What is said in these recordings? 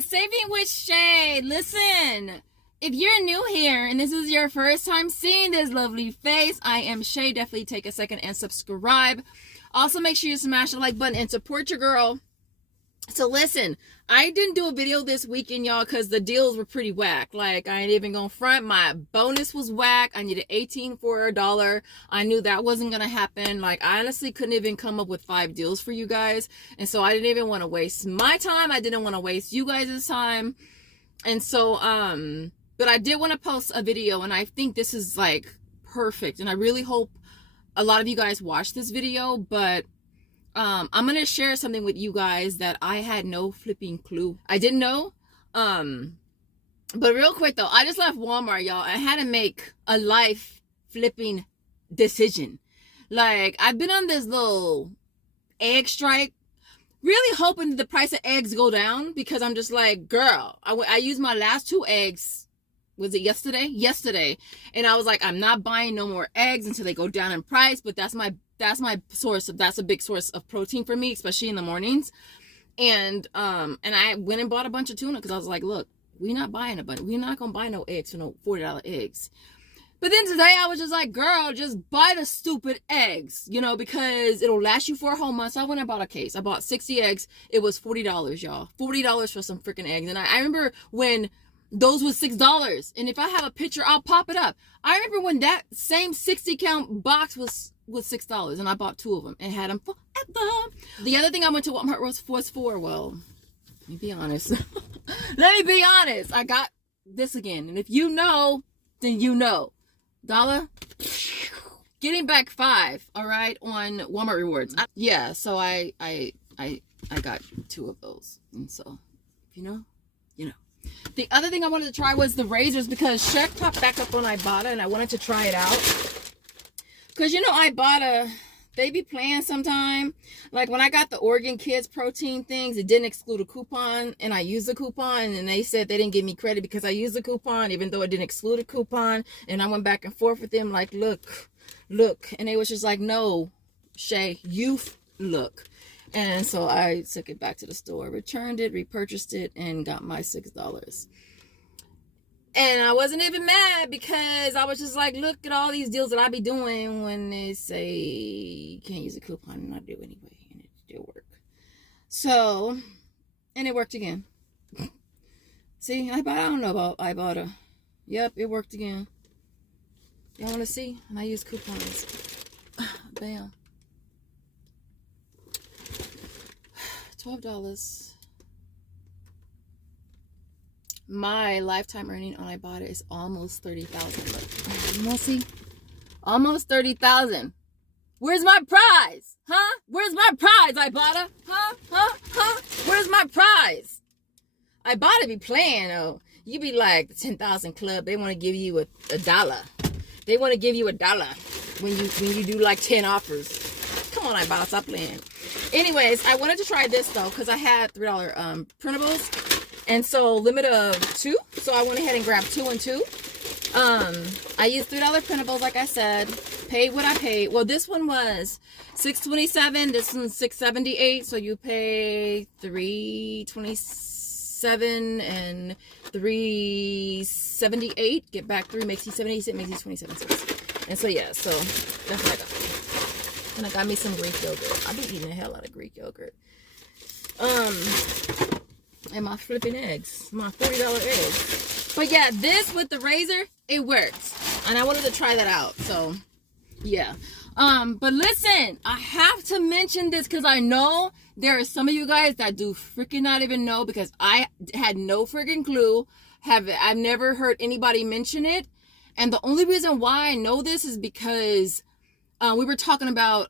Saving with Shay. Listen, if you're new here and this is your first time seeing this lovely face, I am Shay. Definitely take a second and subscribe. Also, make sure you smash the like button and support your girl. So listen, I didn't do a video this weekend, y'all, because the deals were pretty whack. Like, I ain't even gonna front. My bonus was whack. I needed 18 for $1. I knew that wasn't gonna happen. Like, I honestly couldn't even come up with 5 deals for you guys. And so I didn't even want to waste my time. I didn't want to waste you guys' time. And so, but I did want to post a video, and I think this is like perfect. And I really hope a lot of you guys watch this video, but I'm going to share something with you guys that I had no flipping clue. I didn't know. But real quick though, I just left Walmart, y'all. I had to make a life flipping decision. Like, I've been on this little egg strike, really hoping the price of eggs go down, because I'm just like, girl, I used my last 2 eggs. Was it yesterday? Yesterday. And I was like, I'm not buying no more eggs until they go down in price, but that's my source of, that's a big source of protein for me, especially in the mornings. And I went and bought a bunch of tuna because I was like, look, we're not buying a bunch. We're not gonna buy no eggs for no $40 eggs. But then today I was just like, girl, just buy the stupid eggs, you know, because it'll last you for a whole month. So I went and bought a case. I bought 60 eggs. It was $40, y'all. $40 for some freaking eggs. And I remember when those was $6. And if I have a picture, I'll pop it up. I remember when that same 60 count box was $6, and I bought 2 of them and had them forever. The other thing I went to Walmart was for, well, let me be honest. Let me be honest. I got this again. And if you know, then you know. Dollar. Getting back 5, all right, on Walmart rewards. Yeah, so I got 2 of those. And so, if you know, you know. The other thing I wanted to try was the razors, because Shrek popped back up on Ibotta and I wanted to try it out. Because, you know, Ibotta, they be playing sometime. Like, when I got the Oregon Kids protein things, it didn't exclude a coupon, and I used the coupon, and they said they didn't give me credit because I used the coupon, even though it didn't exclude a coupon. And I went back and forth with them like, look. And they was just like, no, Shay, you look. And so I took it back to the store, returned it, repurchased it, and got my $6. And I wasn't even mad, because I was just like, look at all these deals that I be doing when they say you can't use a coupon, and I do anyway, and it still work. So, and it worked again. See, I don't know about Ibotta. Yep, it worked again. Y'all want to see? And I use coupons. Bam. $12. My lifetime earning on Ibotta is almost 30,000. You want to see? Almost 30,000. Where's my prize? Huh? Where's my prize, Ibotta? Huh? Where's my prize? Ibotta be playing, oh. You be like the 10,000 club. They want to give you a dollar. They want to give you $1 when you do like 10 offers. Come on, Ibotta, stop playing. Anyways, I wanted to try this though, because I had $3 printables. And so limit of 2. So I went ahead and grabbed 2 and 2. I used $3 printables, like I said. Paid what I paid. Well, this one was $6.27. This one's $6.78. So you pay $3.27 and $3.78. Get back 3 makes you 78 makes you 27 cents. And so yeah, so that's what I got. And I got me some Greek yogurt. I've been eating the hell out of Greek yogurt. And my flipping eggs, my $40 eggs. But yeah, this with the razor, it worked, and I wanted to try that out. So yeah, but listen, I have to mention this because I know there are some of you guys that do freaking not even know, because I had no freaking clue. I've never heard anybody mention it, and the only reason why I know this is because we were talking about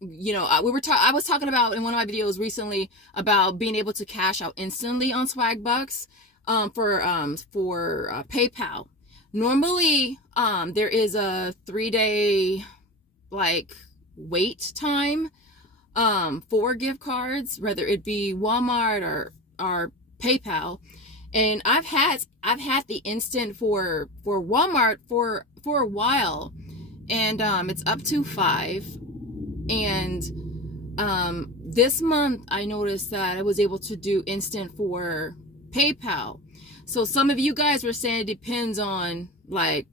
you know, I was talking about in one of my videos recently about being able to cash out instantly on Swagbucks for PayPal. Normally, there is a 3-day like wait time for gift cards, whether it be Walmart or PayPal. And I've had the instant for Walmart for a while, and it's up to 5. And this month I noticed that I was able to do instant for PayPal. So some of you guys were saying it depends on like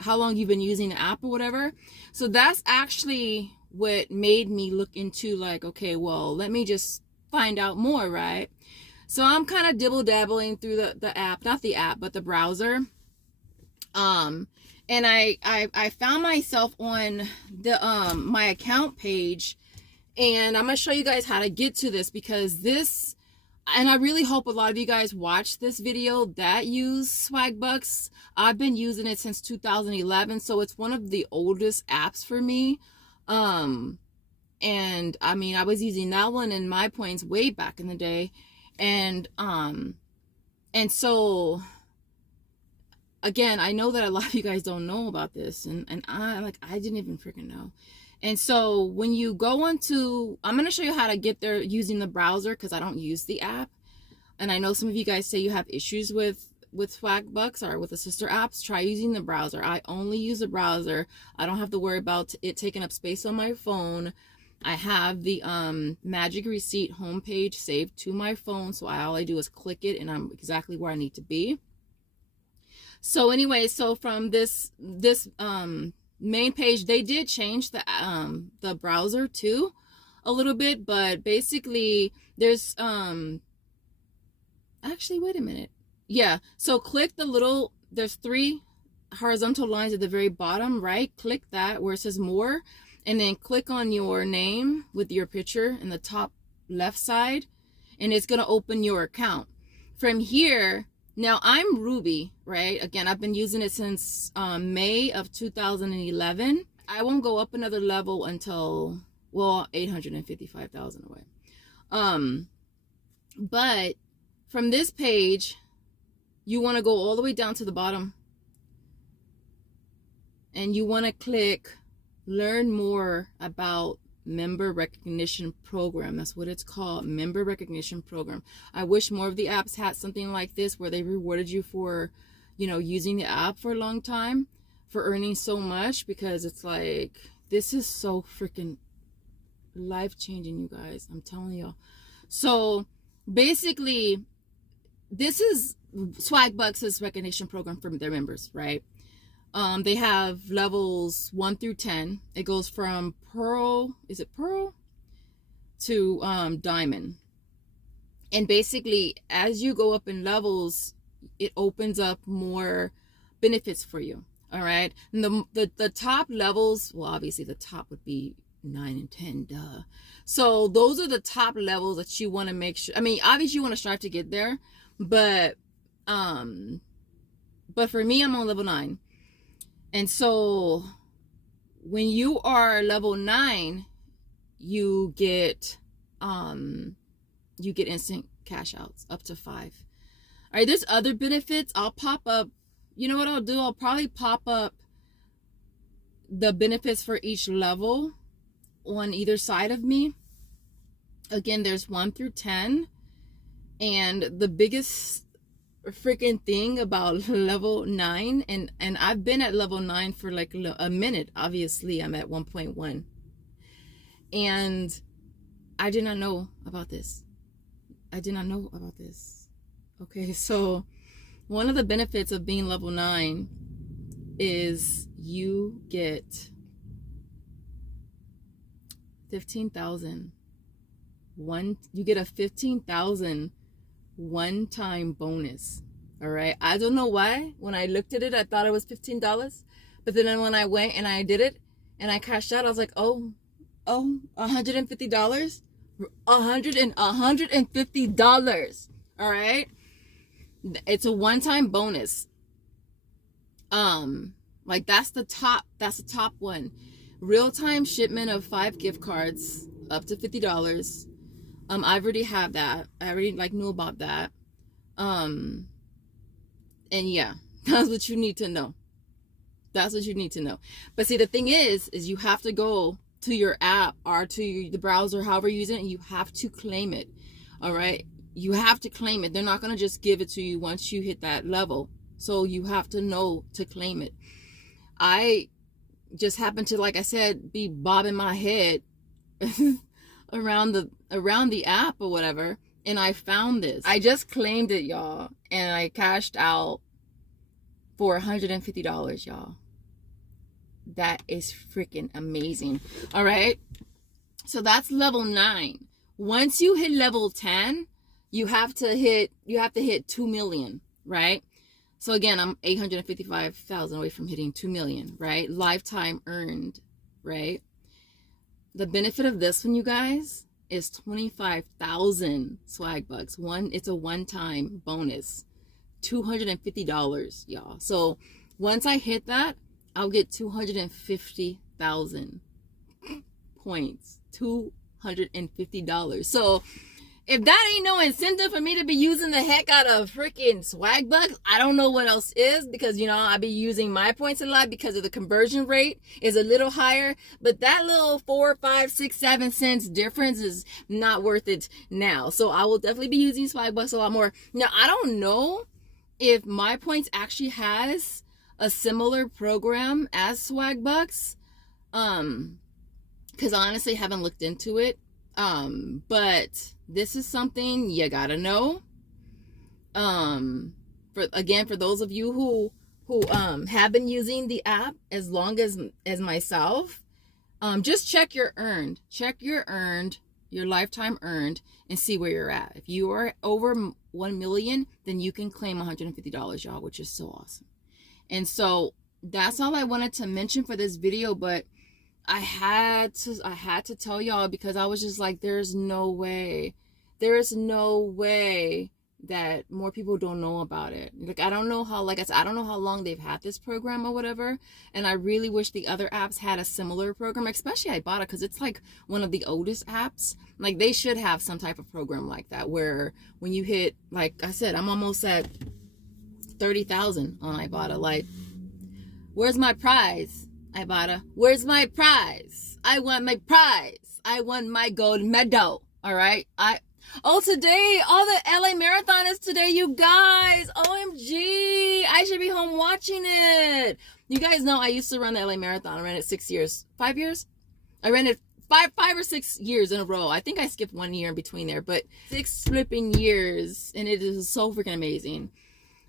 how long you've been using the app or whatever. So that's actually what made me look into like, okay, well, let me just find out more, right? So I'm kind of dibble-dabbling through the app, not the app, but the browser. And I found myself on the my account page, and I'm gonna show you guys how to get to this, because this, and I really hope a lot of you guys watch this video that use Swagbucks. I've been using it since 2011, so it's one of the oldest apps for me. And I mean, I was using that one in my points way back in the day. And so again, I know that a lot of you guys don't know about this, and I didn't even freaking know. And so when you go onto, I'm going to show you how to get there using the browser, because I don't use the app. And I know some of you guys say you have issues with Swagbucks or with the sister apps. Try using the browser. I only use the browser. I don't have to worry about it taking up space on my phone. I have the Magic Receipt homepage saved to my phone, so all I do is click it and I'm exactly where I need to be. So anyway, so from this main page, they did change the browser too a little bit, but basically there's actually, wait a minute. Yeah, so click the little, there's 3 horizontal lines at the very bottom, right? Click that where it says more, and then click on your name with your picture in the top left side, and it's going to open your account. From here, now I'm Ruby, right? Again, I've been using it since May of 2011. I won't go up another level until, well, 855,000 away. But from this page, you want to go all the way down to the bottom, and you want to click learn more about member recognition program. That's what it's called, member recognition program. I wish more of the apps had something like this where they rewarded you for, you know, using the app for a long time, for earning so much, because it's like, this is so freaking life-changing, you guys. I'm telling y'all. So basically, this is Swagbucks' recognition program for their members, right? They have levels 1 through 10. It goes from pearl, is it pearl, to diamond. And basically, as you go up in levels, it opens up more benefits for you. All right. And the top levels, well, obviously the top would be 9 and 10, duh. So those are the top levels that you want to make sure. I mean, obviously you want to strive to get there, but for me, I'm on level 9. And so when you are level 9, you get instant cash outs up to 5. All right, there's other benefits. I'll pop up, you know what I'll do? I'll probably pop up the benefits for each level on either side of me. Again, there's 1 through 10. And the biggest freaking thing about level 9, and I've been at level 9 for like a minute. Obviously, I'm at 1.1. And I did not know about this. Okay, so one of the benefits of being level 9 is you get 15,000. You get a 15,000 one-time bonus. All right, I don't know why when I looked at it I thought it was $15, but then when I went and I did it and I cashed out, I was like, $150, $150. All right, it's a one-time bonus. Like that's the top one. Real-time shipment of 5 gift cards up to $50. I already have that. I already knew about that. And yeah, that's what you need to know. But see, the thing is you have to go to your app or to the browser, however you're using it, and you have to claim it. All right, you have to claim it. They're not gonna just give it to you once you hit that level. So you have to know to claim it. I just happened to, like I said, be bobbing my head around the app or whatever, and I found this. I just claimed it, y'all, and I cashed out for $150, y'all. That is freaking amazing. All right, so that's level 9. Once you hit level 10, you have to hit 2 million, right? So again, I'm 855,000 away from hitting 2 million, right? Lifetime earned, right? The benefit of this one, you guys, is 25,000 Swagbucks. It's a one-time bonus, $250, y'all. So once I hit that, I'll get 250,000 points, $250. So if that ain't no incentive for me to be using the heck out of freaking Swagbucks, I don't know what else is, because, you know, I be using my points a lot because of the conversion rate is a little higher. But that little 4, 5, 6, 7 cents difference is not worth it now. So I will definitely be using Swagbucks a lot more. Now, I don't know if my points actually has a similar program as Swagbucks, because I honestly haven't looked into it. But this is something you gotta know. For those of you who have been using the app as long as myself, just check your earned, your lifetime earned, and see where you're at. If you are over 1 million, then you can claim $150, y'all, which is so awesome. And so that's all I wanted to mention for this video, but I had to tell y'all, because I was just like, there's no way that more people don't know about it. Like, I don't know how, like I said, I don't know how long they've had this program or whatever, and I really wish the other apps had a similar program, especially Ibotta, because it's like one of the oldest apps. Like, they should have some type of program like that, where when you hit, like I said, I'm almost at 30,000 on Ibotta. Like, where's my prize, Ibotta? Where's my prize? I want my prize. I want my gold medal. All right. Today, the LA Marathon is today, you guys. OMG. I should be home watching it. You guys know I used to run the LA Marathon. I ran it 6 years. 5 years? I ran it five or 6 years in a row. I think I skipped 1 year in between there, but 6 flipping years, and it is so freaking amazing.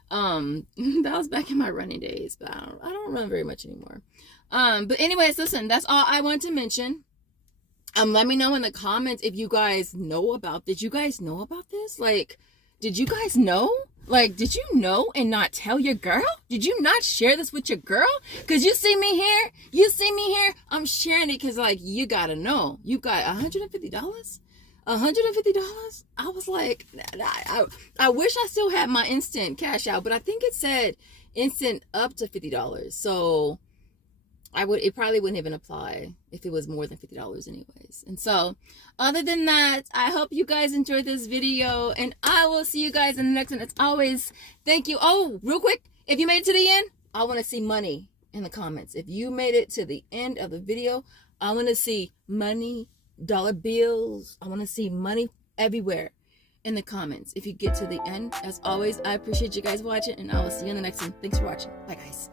That was back in my running days, but I don't run very much anymore. But anyways, listen, that's all I want to mention. Let me know in the comments if you guys know about this. Did you guys know about this? Like, did you guys know? Like, did you know and not tell your girl? Did you not share this with your girl? Because you see me here, I'm sharing it because, like, you gotta know. You got $150? $150? I was like, I wish I still had my instant cash out, but I think it said instant up to $50. So it probably wouldn't even apply if it was more than $50 anyways. And so, other than that, I hope you guys enjoyed this video, and I will see you guys in the next one. As always, thank you. Oh, real quick, if you made it to the end, I want to see money in the comments. If you made it to the end of the video, I want to see money, dollar bills. I want to see money everywhere in the comments if you get to the end. As always, I appreciate you guys watching, and I will see you in the next one. Thanks for watching. Bye, guys.